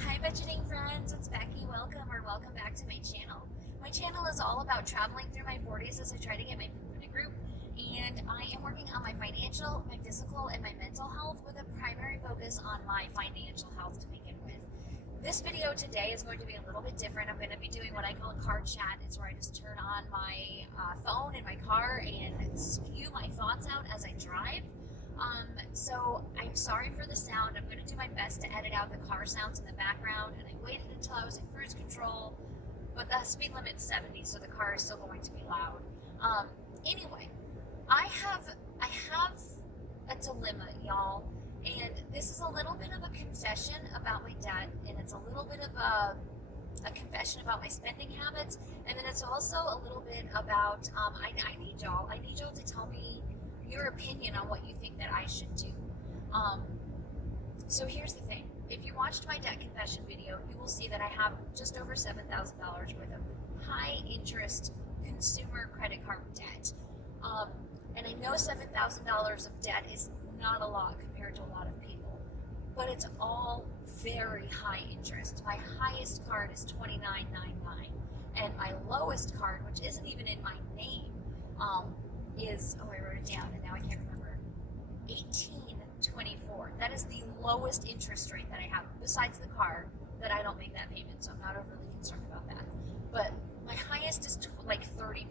Hi budgeting friends, it's Becky. Welcome back to my channel. My channel is all about traveling through my 40s as I try to get my poop in a group, and I am working on my financial, my physical, and my mental health with a primary focus on my financial health to begin with. This video today is going to be a little bit different. I'm going to be doing what I call a car chat. It's where I just turn on my phone in my car and spew my thoughts out as I drive. So I'm sorry for the sound. I'm going to do my best to edit out the car sounds in the background, and I waited until I was in cruise control, but the speed limit's 70, so the car is still going to be loud. Anyway, I have a dilemma, y'all, and this is a little bit of a confession about my debt, and it's a little bit of a confession about my spending habits, and then it's also a little bit about I need y'all to tell me your opinion on what you think that I should do. So here's the thing. If you watched my debt confession video, you will see that I have just over $7,000 worth of high interest consumer credit card debt. And I know $7,000 of debt is not a lot compared to a lot of people, but it's all very high interest. My highest card is $29.99, and my lowest card, which isn't even in my name, is, I wrote it down and now I can't remember, $18.24. That is the lowest interest rate that I have, besides the car, that I don't make that payment, so I'm not overly concerned about that. But my highest is like 30%,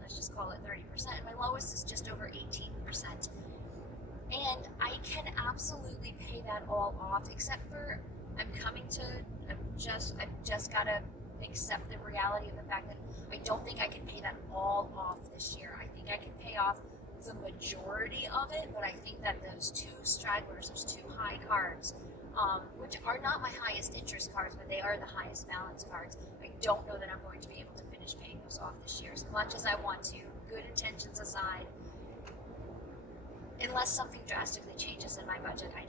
let's just call it 30%, and my lowest is just over 18%. And I can absolutely pay that all off, except for I've just got to accept the reality of the fact that I don't think I can pay that all off this year. I think I can pay off the majority of it, but I think that those two stragglers, those two high cards, which are not my highest interest cards, but they are the highest balance cards, I don't know that I'm going to be able to finish paying those off this year as much as I want to, good intentions aside. Unless something drastically changes in my budget, I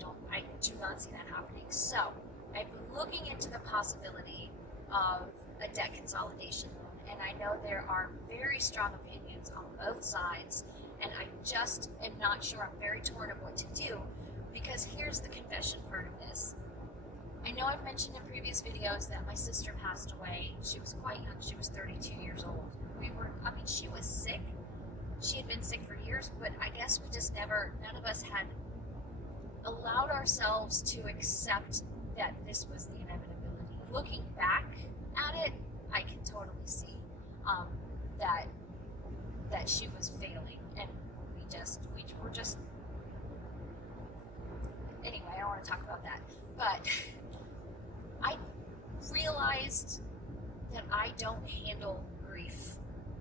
do not see that happening. So I've been looking into the possibility of a debt consolidation loan, and I know there are very strong opinions on both sides, and I just am not sure. I'm very torn of what to do, because here's the confession part of this. I know I've mentioned in previous videos that my sister passed away. She was quite young. She was 32 years old. She was sick. She had been sick for years, but I guess we just none of us had allowed ourselves to accept that this was the inevitability. Looking back at it, I can totally see that she was failing, and we were just anyway. I don't want to talk about that, but I realized that I don't handle grief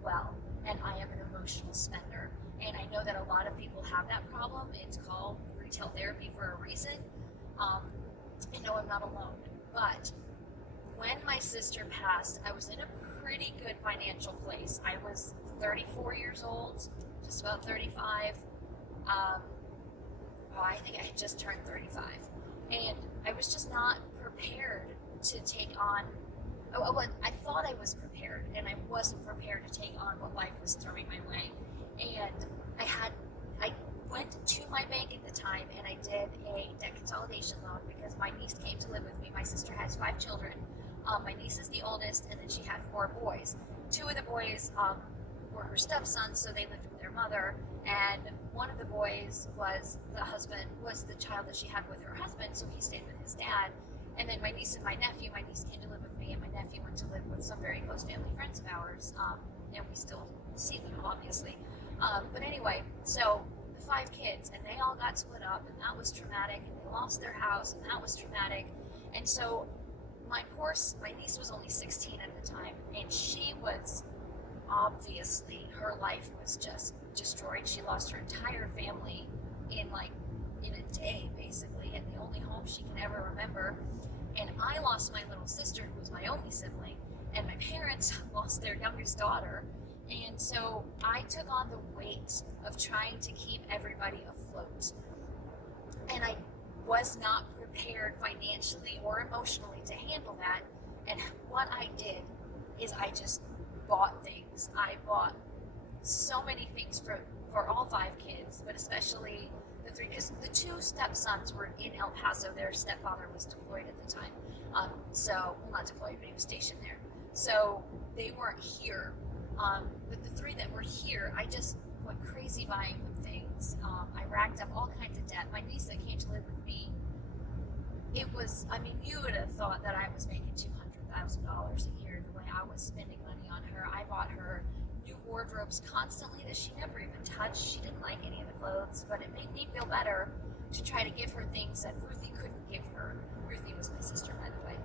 well, and I am an emotional spender, and I know that a lot of people have that problem. It's called retail therapy for a reason. I know I'm not alone, but when my sister passed, I was in a pretty good financial place. I was 34 years old, just about 35. I think I had just turned 35. And I was just not prepared to take on, I thought I was prepared, and I wasn't prepared to take on what life was throwing my way. And I went to my bank at the time, and I did a debt consolidation loan because my niece came to live with me. My sister has 5 children. My niece is the oldest, and then she had 4 boys. 2 of the boys were her stepsons, so they lived with their mother, and one of the boys was the child that she had with her husband, so he stayed with his dad. And then my niece and my nephew, my niece came to live with me, and my nephew went to live with some very close family friends of ours, and we still see them, obviously. But anyway, so the 5 kids, and they all got split up, and that was traumatic, and they lost their house, and that was traumatic. And so my niece was only 16 at the time, and she was obviously, her life was just destroyed. She lost her entire family in a day, basically, and the only home she can ever remember. And I lost my little sister, who was my only sibling, and my parents lost their youngest daughter. And so I took on the weight of trying to keep everybody afloat. And I was not prepared financially or emotionally to handle that. And what I did is I just bought things. I bought so many things for all 5 kids, but especially the 3, because the 2 stepsons were in El Paso. Their stepfather was deployed at the time. So, well, not deployed, but he was stationed there. So they weren't here. But the 3 that were here, I just went crazy buying them things. I racked up all kinds of debt. My niece that came to live with me, it was, I mean, you would have thought that I was making $200,000 a year the way I was spending money on her. I bought her new wardrobes constantly that she never even touched. She didn't like any of the clothes, but it made me feel better to try to give her things that Ruthie couldn't give her. Ruthie was my sister, by the way.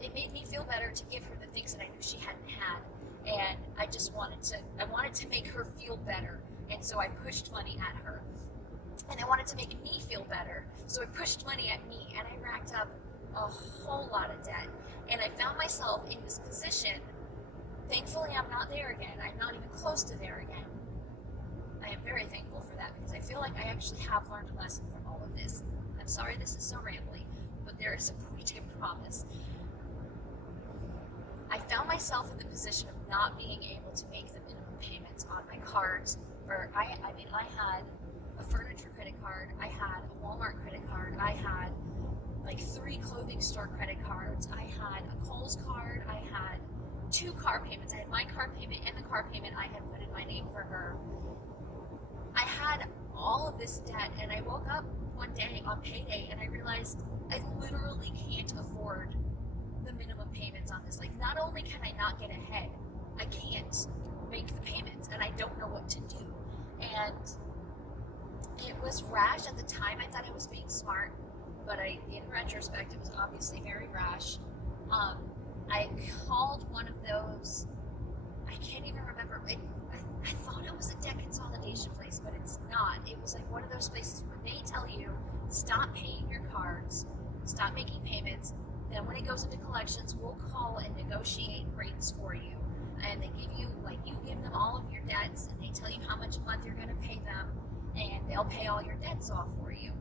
It made me feel better to give her the things that I knew she hadn't had, and I wanted to make her feel better, and so I pushed money at her. And I wanted to make me feel better, so I pushed money at me, and I racked up a whole lot of debt. And I found myself in this position. Thankfully, I'm not there again. I'm not even close to there again. I am very thankful for that, because I feel like I actually have learned a lesson from all of this. I'm sorry this is so rambly, but there is a point, I promise. I found myself in the position of not being able to make the minimum payments on my cards. I had a furniture credit card, I had a Walmart credit card, I had like 3 clothing store credit cards, I had a Kohl's card, I had 2 car payments. I had my car payment and the car payment I had put in my name for her. I had all of this debt, and I woke up one day on payday and I realized I literally can't afford the minimum payments on this. Like, not only can I not get ahead, I can't make the payments, and I don't know what to do. And it was rash at the time. I thought I was being smart, but in retrospect, it was obviously very rash. I called one of those, I can't even remember, I thought it was a debt consolidation place, but it's not. It was like one of those places where they tell you, stop paying your cards, stop making payments, then when it goes into collections, we'll call and negotiate rates for you. And they give you, like, you give them all of your debts, and they tell you how much a month you're going to pay them, and they'll pay all your debts off for you.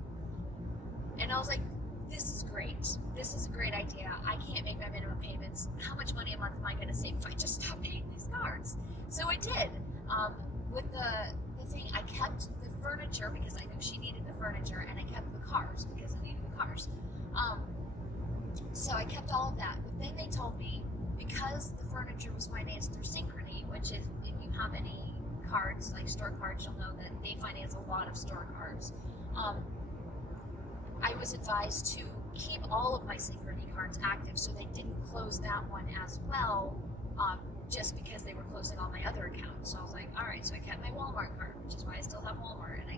And I was like, this is great. This is a great idea. I can't make my minimum payments. How much money a month am I going to save if I just stop paying these cards? So I did. With the thing, I kept the furniture because I knew she needed the furniture, and I kept the cars because I needed the cars. So I kept all of that. But then they told me, because the furniture was financed through Synchrony, which is, if you have any cards, like store cards, you'll know that they finance a lot of store cards. I was advised to keep all of my Synchrony cards active, so they didn't close that one as well, just because they were closing all my other accounts. So I was like, all right, so I kept my Walmart card, which is why I still have Walmart, and I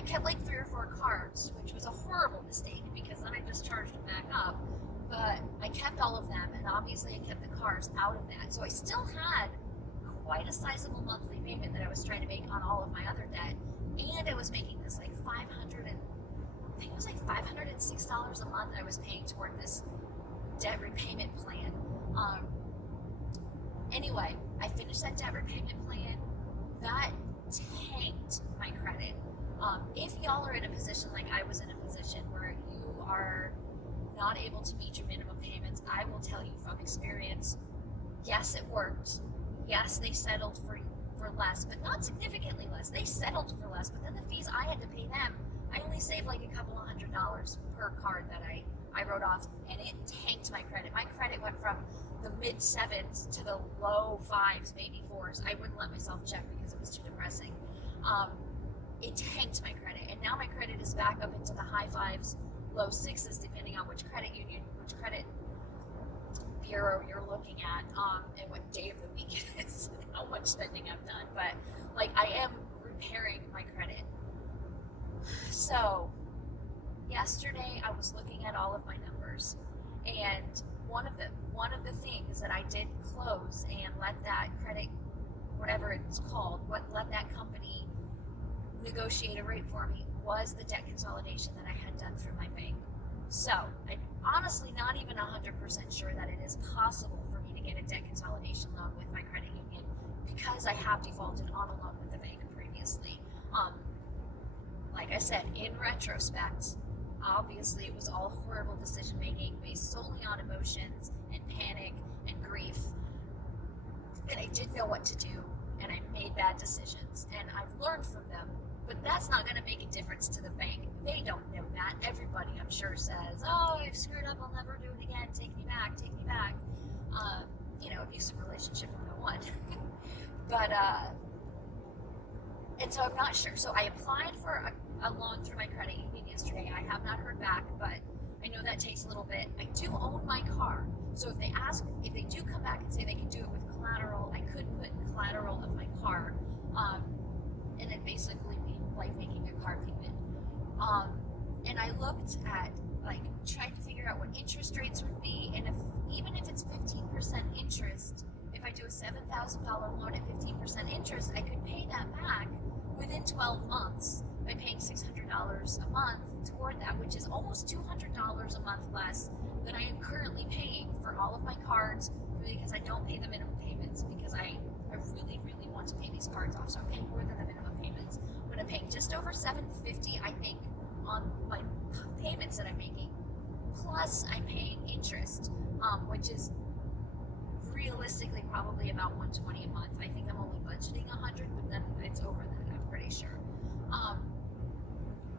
kept like 3 or 4 cards, which was a horrible mistake, because then I just charged them back up. But I kept all of them, and obviously I kept the cars out of that. So I still had quite a sizable monthly payment that I was trying to make on all of my other debt, and I was making this like $506 a month I was paying toward this debt repayment plan. Anyway, I finished that debt repayment plan. That tanked my credit. If y'all are in a position like I was in a position where you are not able to meet your minimum payments, I will tell you from experience, yes, it worked. Yes, they settled for less, but not significantly less. They settled for less, but then the fees I had to pay them, I only saved like a couple of $100 per card that I wrote off, and it tanked my credit. My credit went from the mid 7s to the low 5s, maybe 4s. I wouldn't let myself check because it was too depressing. It tanked my credit, and now my credit is back up into the high 5s, low 6s, depending on which credit union, which credit bureau you're looking at, and what day of the week it is, and how much spending I've done. But like, I am repairing my credit. So yesterday I was looking at all of my numbers, and one of the things that I did close and let that credit, whatever it's called, let that company negotiate a rate for me, was the debt consolidation that I had done through my bank. So I'm honestly not even 100% sure that it is possible for me to get a debt consolidation loan with my credit union, because I have defaulted on a loan with the bank previously. Like I said, in retrospect, obviously it was all horrible decision making based solely on emotions and panic and grief, and I didn't know what to do, and I made bad decisions, and I've learned from them. But that's not going to make a difference to the bank. They don't know that. Everybody, I'm sure, says, oh, I've screwed up, I'll never do it abusive relationship 101. But, and so I'm not sure. So I applied for a loan through my credit union yesterday. I have not heard back, but I know that takes a little bit. I do own my car. So if they do come back and say they can do it with collateral, I could put collateral of my car, and then basically be like making a car payment. And I looked at, like, trying to figure out what interest rates would be, and even if it's 15% interest, if I do a $7,000 loan at 15% interest, I could pay that back within 12 months by paying $600 a month toward that, which is almost $200 a month less than I am currently paying for all of my cards, because I don't pay the minimum payments, because I really, really want to pay these cards off, so I'm paying more than the minimum payments. But I'm paying just over $750, I think, on my payments that I'm making, plus I'm paying interest, which is realistically probably about $120 a month. I think I'm only budgeting $100, but then it's over that, I'm pretty sure.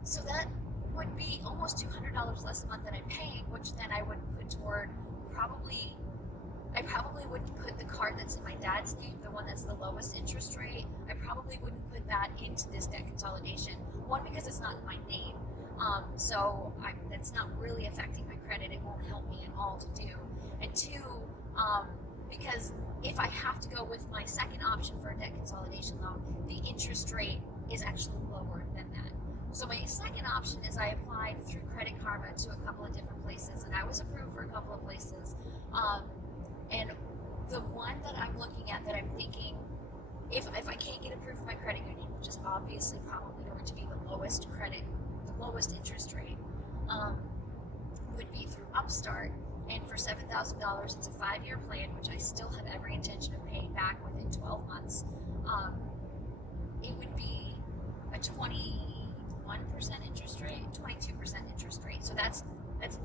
So that would be almost $200 less a month that I'm paying, which then I would put toward I probably wouldn't put the card that's in my dad's name, the one that's the lowest interest rate, I probably wouldn't put that into this debt consolidation. One, because it's not in my name, so that's not really affecting my credit. It won't help me at all to do. And two, because if I have to go with my second option for a debt consolidation loan, the interest rate is actually lower than that. So my second option is I applied through Credit Karma to a couple of different places, and I was approved for a couple of places. And the one that I'm looking at, that I'm thinking, if I can't get approved for my credit union, which is obviously probably going to be the lowest interest rate, would be through Upstart. And for $7,000, it's a 5-year plan, which I still have every intention of paying back within 12 months. It would be a 21% interest rate, 22% interest rate. So that's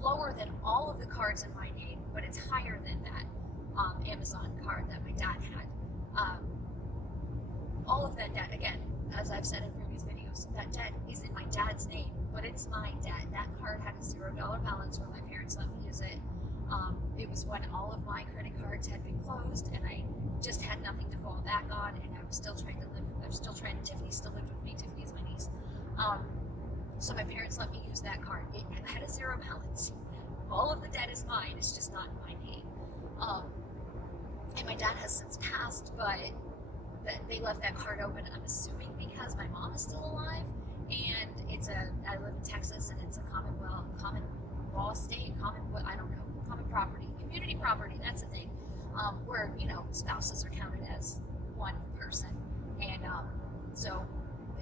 lower than all of the cards in my name, but it's higher than that Amazon card that my dad had. All of that debt, again, as I've said in previous videos, that debt is in my dad's name, but it's my debt. That card had a $0 balance when my parents let me use it. It was when all of my credit cards had been closed, and I just had nothing to fall back on, and I was still trying to live. Tiffany still lived with me. Tiffany is my niece. So my parents let me use that card. It had a $0 balance. All of the debt is mine. It's just not in my name. And my dad has since passed, but they left that card open, I'm assuming because my mom is still alive, and I live in Texas, and it's a common law state, I don't know, common property, community property, that's the thing, where, spouses are counted as one person, and so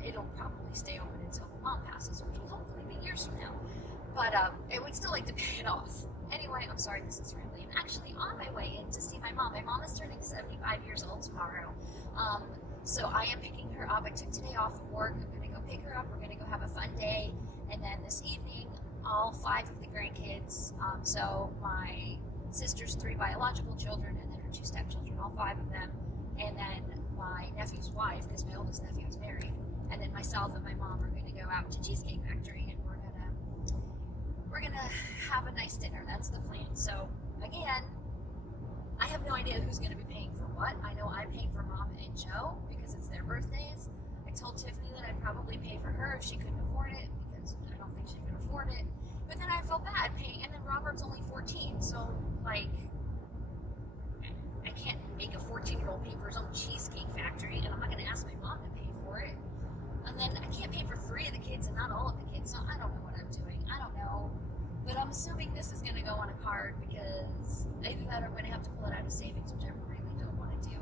it'll probably stay open until my mom passes, which will hopefully be years from now, but I would still like to pay it off. Anyway, I'm sorry, this is rambling. I'm actually on my way in to see my mom. My mom is turning 75 years old tomorrow. So I am picking her up. I took today off of work. I'm going to go pick her up. We're going to go have a fun day. And then this evening, all 5 of the grandkids, so my sister's 3 biological children, and then her 2 stepchildren, all 5 of them, and then my nephew's wife, because my oldest nephew is married, and then myself and my mom are going to go out to Cheesecake Factory, and we're gonna have a nice dinner. That's the plan. So again, I have no idea who's gonna be paying for what. I know I'm paying for Mom and Joe because it's their birthdays. I told Tiffany that I'd probably pay for her if she couldn't afford it, because I don't think she could afford it. But then I felt bad paying, and then Robert's only 14, so like I can't make a 14-year-old pay for his own Cheesecake Factory, and I'm not gonna ask my mom to pay for it. And then I can't pay for 3 of the kids and not all of the kids, so I don't know what I'm doing. I don't know. But I'm assuming this is going to go on a card, because either that or I'm going to have to pull it out of savings, which I really don't want to do.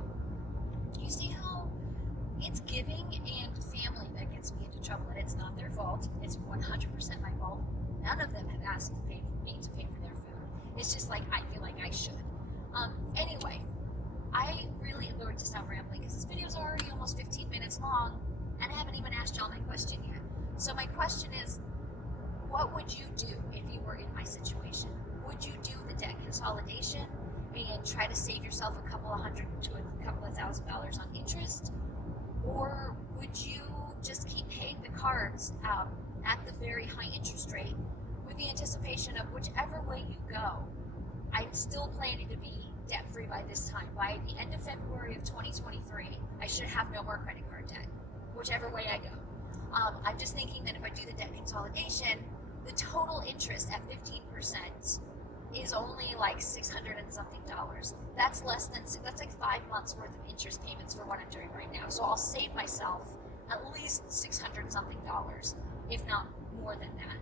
You see how it's giving and family that gets me into trouble, and it's not their fault. It's 100% my fault. None of them have asked me to pay for their food. It's just like I feel like I should. Anyway, I really am going to stop rambling, because this video is already almost 15 minutes long, and I haven't even asked y'all my question yet. So my question is, what would you do if you were in my situation? Would you do the debt consolidation and try to save yourself a couple of $100 to a couple of $1,000 on interest? Or would you just keep paying the cards at the very high interest rate with the anticipation of whichever way you go, I'm still planning to be debt free by this time. By the end of February of 2023, I should have no more credit card debt, whichever way I go. I'm just thinking that if I do the debt consolidation, the total interest at 15% is only like $600 and something. That's like 5 months worth of interest payments for what I'm doing right now. So I'll save myself at least $600 something, if not more than that.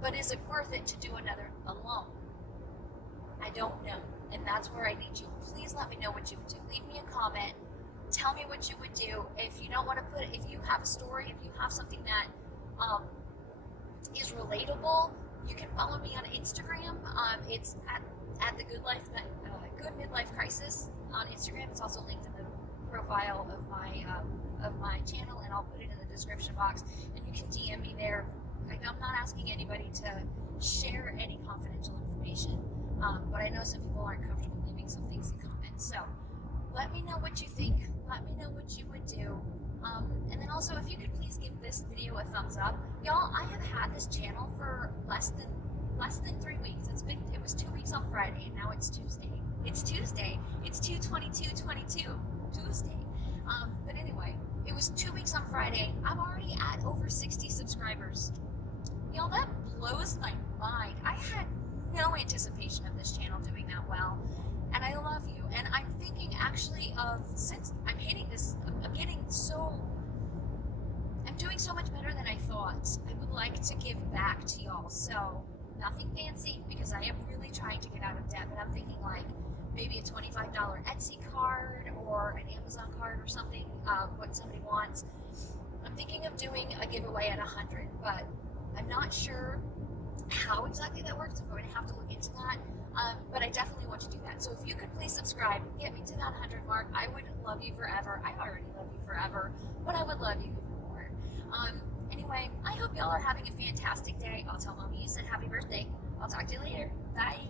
But is it worth it to do another loan? I don't know. And that's where I need you. Please let me know what you would do. Leave me a comment. Tell me what you would do. If you don't want to put it, if you have a story, if you have something that is relatable, you can follow me on Instagram. It's at the Good Midlife Crisis on Instagram. It's also linked in the profile of my channel, and I'll put it in the description box. And you can DM me there. I'm not asking anybody to share any confidential information, but I know some people aren't comfortable leaving some things in comments. So let me know what you think. Let me know what you would do. And then also, if you could please give this video a thumbs up. Y'all, I have had this channel for less than 3 weeks. It was 2 weeks on Friday, and now it's Tuesday. It's Tuesday. It's 2/22/22. Tuesday. But anyway, it was 2 weeks on Friday. I'm already at over 60 subscribers. Y'all, that blows my mind. I had no anticipation of this channel doing that well. And I love you. And I'm thinking actually since I'm hitting this, I'm doing so much better than I thought. I would like to give back to y'all. So nothing fancy, because I am really trying to get out of debt, but I'm thinking like maybe a $25 Etsy card or an Amazon card or something, what somebody wants. I'm thinking of doing a giveaway at 100, but I'm not sure how exactly that works. I'm going to have to look into that. But I definitely want to do that. So if you could please subscribe, get me to that 100 mark. I would love you forever. I already love you forever, but I would love you even more. Anyway, I hope y'all are having a fantastic day. I'll tell Mommy you said happy birthday. I'll talk to you later. Bye.